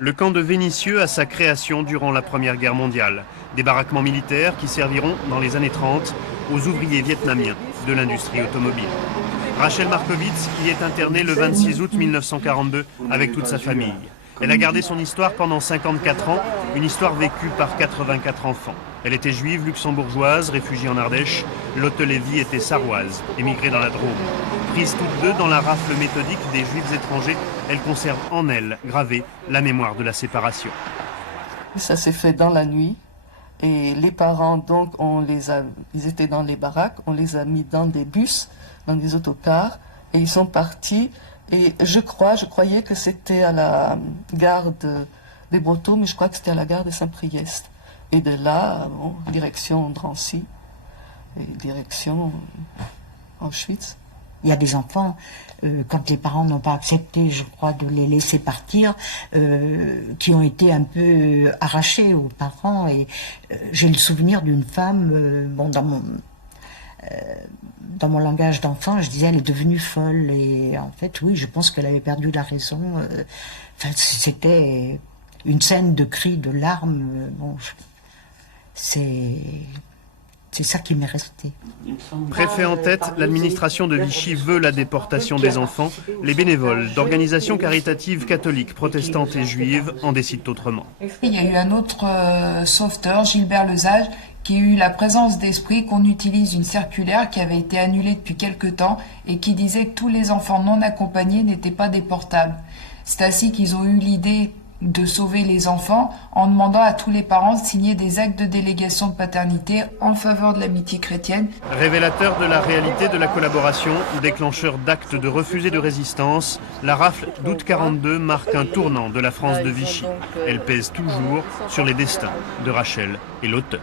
Le camp de Vénissieux a sa création durant la Première Guerre mondiale. Des baraquements militaires qui serviront dans les années 30 aux ouvriers vietnamiens de l'industrie automobile. Rachel Markovitz y est internée le 26 août 1942 avec toute sa famille. Elle a gardé son histoire pendant 54 ans, une histoire vécue par 84 enfants. Elle était juive luxembourgeoise, réfugiée en Ardèche. Lotte Lévy était sarroise, émigrée dans la Drôme. Prises toutes deux dans la rafle méthodique des juifs étrangers, elle conserve en elle, gravée, la mémoire de la séparation. Ça s'est fait dans la nuit. Et les parents, donc, ils étaient dans les baraques, on les a mis dans des bus, dans des autocars, et ils sont partis. Et je croyais que c'était à la gare des Brotteaux, mais je crois que c'était à la gare de Saint-Priest. Et de là, direction Drancy, et direction Auschwitz. Il y a des enfants, quand les parents n'ont pas accepté, je crois, de les laisser partir, qui ont été un peu arrachés aux parents. Et j'ai le souvenir d'une femme, dans mon langage d'enfant, je disais elle est devenue folle. Et en fait, oui, je pense qu'elle avait perdu la raison. C'était une scène de cris, de larmes. C'est ça qui m'est resté. Préfet en tête, l'administration de Vichy veut la déportation des enfants. Les bénévoles d'organisations caritatives catholiques, protestantes et juives en décident autrement. Il y a eu un autre sauveteur, Gilbert Lesage, qui a eu la présence d'esprit qu'on utilise une circulaire qui avait été annulée depuis quelque temps et qui disait que tous les enfants non accompagnés n'étaient pas déportables. C'est ainsi qu'ils ont eu l'idée de sauver les enfants en demandant à tous les parents de signer des actes de délégation de paternité en faveur de l'amitié chrétienne. Révélateur de la réalité de la collaboration, déclencheur d'actes de refus et de résistance, la rafle d'août 42 marque un tournant de la France de Vichy. Elle pèse toujours sur les destins de Rachel et Lotte.